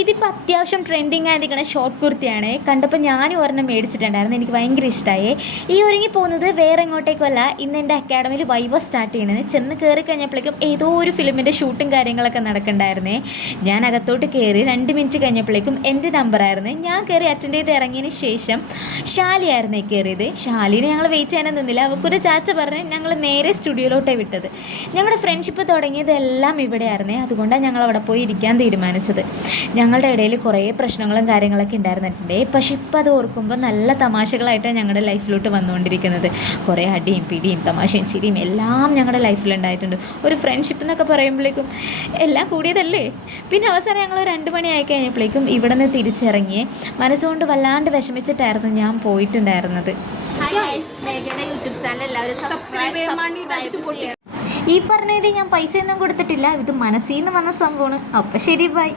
ഇതിപ്പോൾ അത്യാവശ്യം trending ആയിരിക്കണ short കുർത്തിയാണ്. കണ്ടപ്പോൾ ഞാനും ഒരെണ്ണം മേടിച്ചിട്ടുണ്ടായിരുന്നു. എനിക്ക് ഭയങ്കര ഇഷ്ടമായി. ഈ ഒരുങ്ങി പോകുന്നത് വേറെ എങ്ങോട്ടേക്കുമല്ല, ഇന്ന് എൻ്റെ അക്കാഡമിയിൽ വൈവ സ്റ്റാർട്ട് ചെയ്യണത്. ചെന്ന് കയറി കഴിഞ്ഞപ്പോഴേക്കും ഏതോ ഒരു ഫിലിമിൻ്റെ ഷൂട്ടും കാര്യങ്ങളൊക്കെ നടക്കണ്ടായിരുന്നേ. ഞാൻ അകത്തോട്ട് കയറി 2 മിനിറ്റ് കഴിഞ്ഞപ്പോഴേക്കും എൻ്റെ നമ്പറായിരുന്നു. ഞാൻ കയറി അറ്റൻഡ് ചെയ്ത് ഇറങ്ങിയതിന് ശേഷം ഷാലിയായിരുന്നേ കയറിയത്. ഷാലിനെ ഞങ്ങൾ വെയിറ്റ് ചെയ്യാൻ നിന്നില്ല. അവൾക്കൊരു ചാച്ച പറഞ്ഞ് ഞങ്ങൾ നേരെ സ്റ്റുഡിയോയിലോട്ടേ വിട്ടത്. ഞങ്ങളുടെ ഫ്രണ്ട്ഷിപ്പ് തുടങ്ങിയതെല്ലാം ഇവിടെയായിരുന്നേ. അതുകൊണ്ടാണ് ഞങ്ങൾ അവിടെ പോയി ഇരിക്കാൻ തീരുമാനിച്ചത്. ഞങ്ങളുടെ ഇടയിൽ കുറേ പ്രശ്നങ്ങളും കാര്യങ്ങളൊക്കെ ഉണ്ടായിരുന്നിട്ടുണ്ട്. പക്ഷെ ഇപ്പോൾ അത് ഓർക്കുമ്പോൾ നല്ല തമാശകളായിട്ടാണ് ഞങ്ങളുടെ ലൈഫിലോട്ട് വന്നുകൊണ്ടിരിക്കുന്നത്. കുറേ അടിയും പിടിയും തമാശയും ചിരിയും എല്ലാം ഞങ്ങളുടെ ലൈഫിലുണ്ടായിട്ടുണ്ട്. ഒരു ഫ്രണ്ട്ഷിപ്പ് എന്നൊക്കെ പറയുമ്പോഴേക്കും എല്ലാം കൂടിയതല്ലേ. പിന്നെ അവസാനം ഞങ്ങൾ 2 മണി ആയി കഴിഞ്ഞപ്പോഴേക്കും ഇവിടെ നിന്ന് തിരിച്ചിറങ്ങിയേ. മനസ്സുകൊണ്ട് വല്ലാണ്ട് വിഷമിച്ചിട്ടായിരുന്നു ഞാൻ പോയിട്ടുണ്ടായിരുന്നത്. ഈ പറഞ്ഞിട്ട് ഞാൻ പൈസ ഒന്നും കൊടുത്തിട്ടില്ല. ഇത് മനസ്സിൽ നിന്ന് വന്ന സംഭവമാണ്. അപ്പം ശരി, ബൈ.